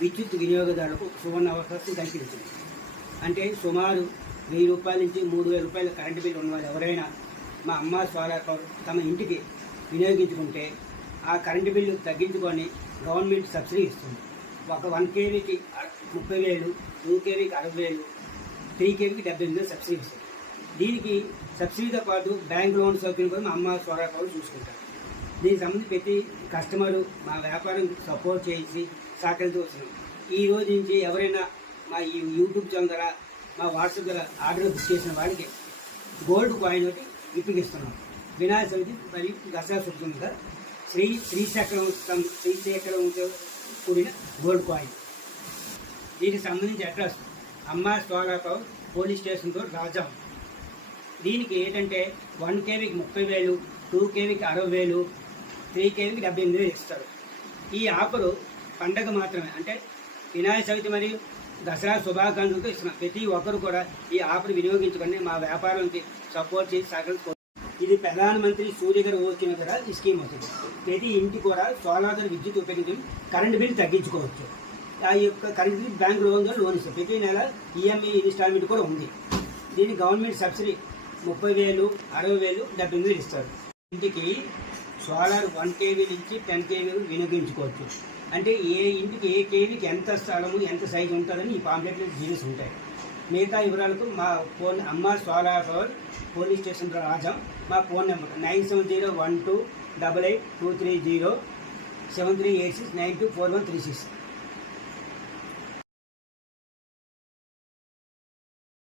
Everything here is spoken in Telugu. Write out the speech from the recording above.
విద్యుత్ వినియోగదారులకు సువర్ణ అవకాశం కల్పించింది. అంటే సుమారు 1000 రూపాయల నుంచి 3000 రూపాయల కరెంటు బిల్లు ఉన్నవారు ఎవరైనా మా అమ్మ సోలార్ పవర్ తమ ఇంటికి వినియోగించుకుంటే ఆ కరెంటు బిల్లు తగ్గించుకొని గవర్నమెంట్ సబ్సిడీ ఇస్తుంది. ఒక 1 kVకి 30,000, 2 kVకి 60,000, 3 kVకి 70,000 సబ్సిడీ ఇస్తుంది. దీనికి సబ్సిడీతో పాటు బ్యాంక్ లోన్ సౌకర్యం కూడా మా అమ్మ సోలార్ పవర్ చూసుకుంటారు. దీనికి సంబంధించి ప్రతి కస్టమరు మా వ్యాపారం సపోర్ట్ చేసి సహకరిస్తూ వస్తున్నాం. ఈ రోజు నుంచి ఎవరైనా మా ఈ యూట్యూబ్ ఛానల్ ద్వారా మా వాట్సాప్ ద్వారా ఆర్డర్ బుక్ చేసిన వాళ్ళకి గోల్డ్ కాయిన్ ఒకటి ఇప్పిస్తున్నాం. వినాయక చవితి మరియు దసరా శుభ్రంగా శ్రీశేఖరంతో కూడిన గోల్డ్ కాయిన్. దీనికి సంబంధించి అడ్రస్ అమ్మ solar power police station road Rajam. దీనికి ఏంటంటే 1 kVకి 30,000, 2 kVకి 60,000, 3 kVకి 78,000 ఇస్తారు. ఈ ఆఫరు పండగ మాత్రమే, అంటే వినాయక చవితి మరియు దసరా శుభాకాంక్షలతో ఇస్తున్నాం. ప్రతి ఒక్కరు కూడా ఈ ఆఫర్ వినియోగించుకొని మా వ్యాపారానికి సపోర్ట్ చేసి సహకరించుకోవచ్చు. ఇది ప్రధానమంత్రి సూర్యఘర్ వచ్చిన కూడా ఈ స్కీమ్ వస్తుంది. ప్రతి ఇంటి కూడా సోలార్ విద్యుత్ ఉపయోగించి కరెంటు బిల్ తగ్గించుకోవచ్చు. ఆ యొక్క కరెంటు బిల్ బ్యాంక్ లోన్ ఇస్తుంది. ప్రతి నెల ఈఎంఐ ఇన్స్టాల్మెంట్ కూడా ఉంది. దీనికి గవర్నమెంట్ సబ్సిడీ 30,000, 60,000, 70,000 ఇస్తారు. ఇంటికి సోలార్ 1 kV నుంచి 10 kV వినియోగించుకోవచ్చు. అంటే ఏ ఇంటికి ఏ కేవీకి ఎంత స్థలము ఎంత సైజు ఉంటుందని ఈ పాంప్లెట్లో డీటెయిల్స్ ఉంటాయి. మిగతా వివరాలకు మా ఫోన్ అమ్మ solar power police station Rajam. మా ఫోన్ నెంబర్ 9701288230 7386924136.